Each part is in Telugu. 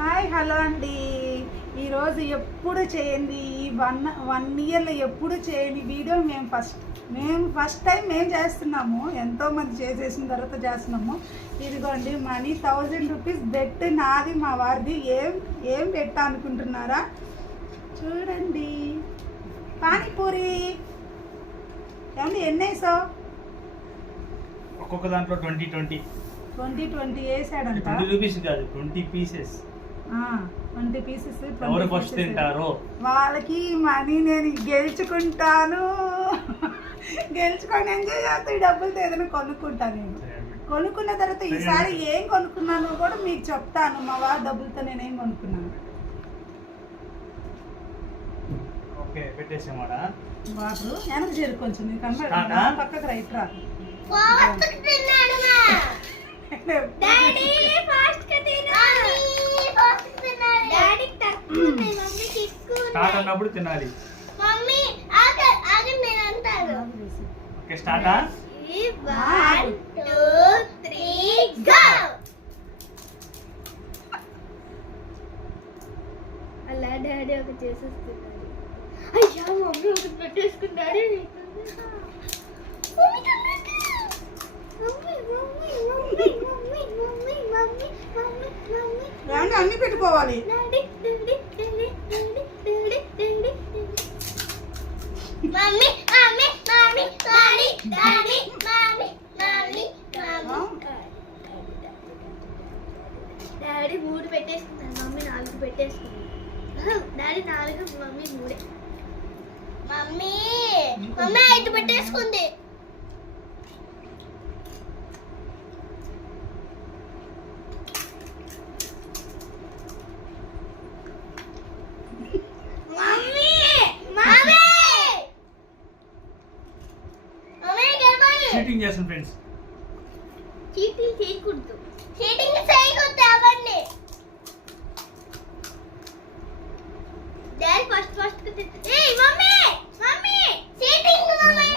హాయ్ హలో అండి. ఈరోజు ఎప్పుడు చేయండి ఈ వన్ ఇయర్లో ఎప్పుడు చేయని వీడియో మేము ఫస్ట్ టైం మేము చేస్తున్నాము. ఎంతోమంది చేసేసిన తర్వాత చేస్తున్నాము. ఇదిగోండి మనీ 1000 రూపీస్ బెట్ నాది మా వారిది. ఏం పెట్టా అనుకుంటున్నారా? చూడండి, పానీపూరి. ఏమండి ఎన్ని వేసావు? ఒక్కొక్క దాంట్లో 20 వేసాడంట. 20 రూపీస్ కాదు, 20 పీసెస్. 20 పీసెస్. ఎవరు ఫస్ట్ తింటారో వాళ్ళకి మనీ నేను గెలుచుకుంటాను. గెలుచుకొని ఎంజాయ్ చేస్తే ఈ డబ్బులతో ఏదైనా కొనుక్కుంటాను. నేను కొనుక్కున్న తర్వాత ఈసారి ఏం కొనుక్కున్నానో కూడా మీకు చెప్తాను. మా వారి డబ్బులతో నేనేం కొనుక్కున్నాను. ఓకే, పెట్టేసామాడా. వాటర్ వెనక చేరు కొంచెం పక్కకు రైట్ రా. స్టార్ట్ అన్నప్పుడు తినాలి. ఓకే, స్టార్టా? 1 2 3 గో. అలా డాడీ ఒక చేసేస్తున్నాడు. అయ్యా మమ్మీ ఒకటి పెట్టేసుకున్నాడు. అన్ని పెట్టుకోవాలి. డాడీ 3 పెట్టేసుకున్నాను, మమ్మీ 4 పెట్టేసుకుంది. Daddy 4, mummy 3. మమ్మీ 5 పెట్టేసుకుంది. చీటింగ్ చేస్తాం ఫ్రెండ్స్. చీటింగ్ చేయకూడదు. చీటింగ్ చేయకూడదు అవన్నీ. డాడీ ఫస్ట్ ఏయ్ mummy cheating mummy.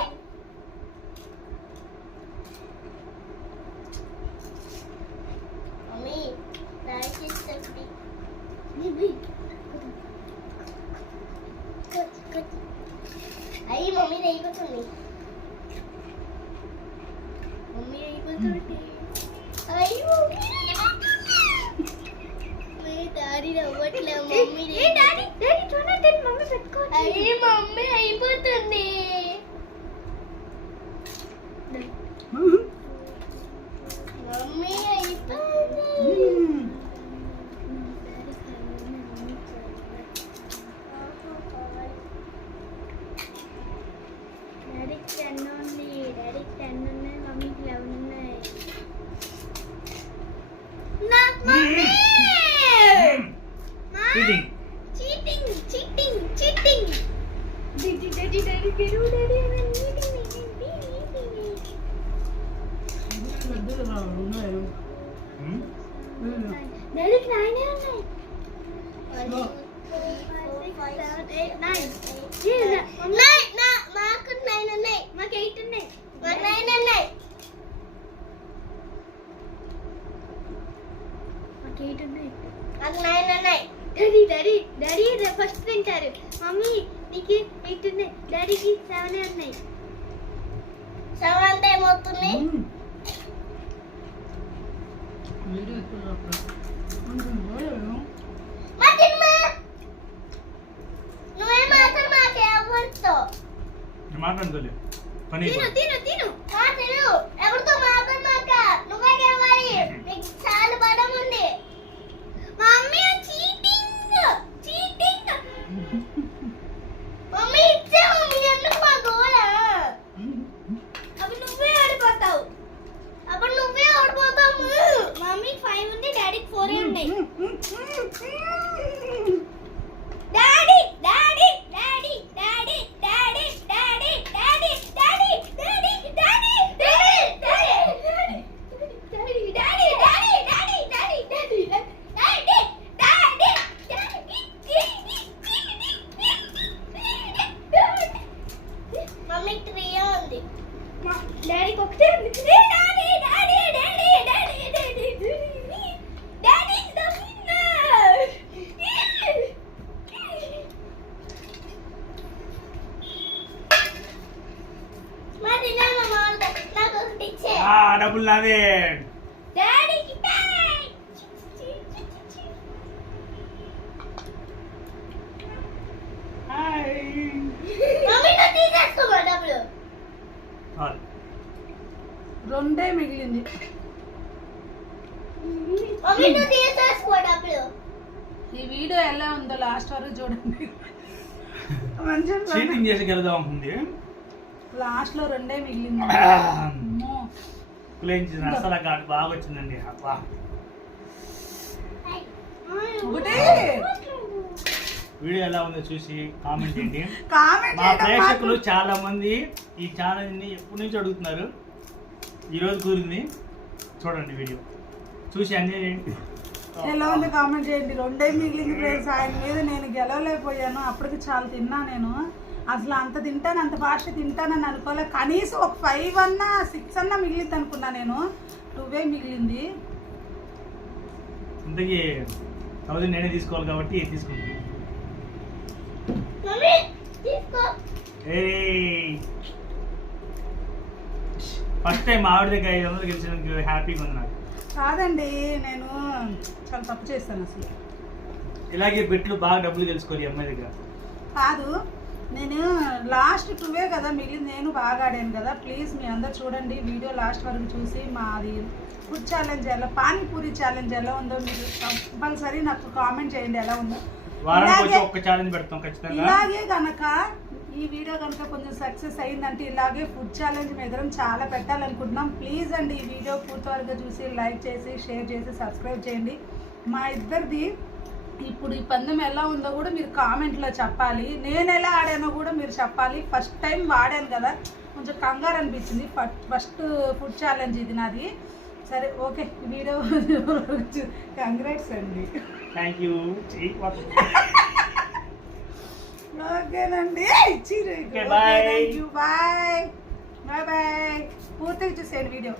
Mummy daddy చేస్తుంది. అయ్యి మమ్మీ రేగుతుంది. మమ్మీ అయిపోతుంది. అయ్యో డాడీ నవ్వట్లే. మమ్మీ డాడీ చూడండి, మమ్మీ పెట్టుకోవచ్చు. అయ్యి మమ్మీ అయిపోతుంది. మమ్మీ అయిపోతుంది. డాడీకి 10 ఉంది. డాడీకి 10 ఉన్నాయి, మమ్మీకి 11 ఉన్నాయి. చీటింగ్. డాడీకి 9 ఉన్నాయి. 9 మాకు 9 ఉన్నాయి. మాకు 8 ఉన్నాయి. 9 ఉన్నాయి. మాకు 8 ఉన్నాయి. నాకు 9 ఉన్నాయి. డాడీ ఫస్ట్ తింటారు. మమ్మీ నీకు 8 ఉన్నాయి, డాడీకి 7 ఉన్నాయి. 7 అంటే ఏమవుతుంది? నువ్వేం మాత్రం మాకు ఎవరితో మాట్లాడుకోలే పని. తిను ఎవరితో మాట్లాడమాక. నువ్వే గెలవాలి. నీకు చాలా బలం ఉంది. Mummy cheating. మమ్మీ ఇచ్చావు. మీ ఎందుకు మా గోళ? అప్పుడు నువ్వే ఆడిపోతావు. మమ్మీ 5 ఉంది, డాడీకి 4 ఉన్నాయి. డాడీ డబ్బులు నాదే. డాడీకి మమ్మీ నువ్వు తీసేసుకోమా డబ్బులు. చాలు. రెండే మిగిలింది. మమ్మీ నువ్వు తీసేసుకో డబ్బులు. ఈ వీడియో ఎలా ఉందో లాస్ట్ వరకు చూడండి. మంచిగా చీటింగ్ చేసి గెలుద్దాం అనుకుంది. లాస్ట్ లో రెండే మిగిలింది. అమ్మో. కులేంచిన అసలు ఘాటు బాగా వచ్చిందండి. అబ్బా ఒకటి వీడియో ఎలా ఉందో చూసి కామెంట్ చేయండి. కామెంట్ మా ప్రేక్షకులు చాలా మంది ఈ ఛానల్ ని ఎప్పటి నుంచి అడుగుతున్నారు. ఈ రోజు కుదిరింది. చూడండి వీడియో చూసి అన్ని ఎలా ఉంది కామెంట్ చేయండి. రెండే మిగిలింది ఫ్రెండ్స్. ఆయన మీద నేను గెలవలేకపోయాను. అప్పటికి చాలా తిన్నా నేను. అసలు అంత తింటాను, అంత ఫాస్ట్ తింటానని అనుకోలే. కనీసం ఒక 5 అన్నా 6 అన్నా మిగిలింది అనుకున్నా నేను. 2 మిగిలింది. ఇంతకీ 1000 నేనే తీసుకోవాలి కాబట్టి తీసుకుంటాను. మమ్మీ తీసుకో. ఫస్ట్ టైం ఆవిడ దగ్గర 500 గెలిచినందుకు హ్యాపీగా ఉంది నాకు. కాదండి, నేను చాలా తప్పు చేస్తాను అసలు. ఇలాగే బెట్లు బాగా డబ్బులు తెలుసుకోవాలి అమ్మాయి దగ్గర. కాదు, నేను లాస్ట్ 2 కదా మిగిలింది. నేను బాగా ఆడాను కదా. ప్లీజ్ మీ అందరు చూడండి వీడియో లాస్ట్ వరకు చూసి మాది ఫుడ్ ఛాలెంజ్ ఎలా, పానీపూరి ఛాలెంజ్ ఎలా ఉందో మీరు కంపల్సరీ నాకు కామెంట్ చేయండి ఎలా ఉందో. వారానికి వచ్చి ఒక్క ఛాలెంజ్ పెడతాం ఖచ్చితంగా. ఇలాగే కనుక ఈ వీడియో కనుక కొంచెం సక్సెస్ అయిందంటే ఇలాగే ఫుడ్ ఛాలెంజ్ మీద చాలా పెట్టాలనుకుంటున్నాం. ప్లీజ్ అండి ఈ వీడియో పూర్తి వరకు చూసి లైక్ చేసి షేర్ చేసి సబ్స్క్రైబ్ చేయండి. మా ఇద్దరిది ఇప్పుడు ఈ పందెం ఎలా ఉందో కూడా మీరు కామెంట్లో చెప్పాలి. నేను ఎలా ఆడానో కూడా మీరు చెప్పాలి. ఫస్ట్ టైం వాడాను కదా, కొంచెం కంగారు అనిపించింది. ఫస్ట్ ఫుడ్ ఛాలెంజ్ ఇది నాది. సరే ఓకే, వీడియో కంగ్రాట్స్ అండి. Thank you. ఓకేనండి. Bye bye bye bye. పూర్తిగా చూసేయండి వీడియో.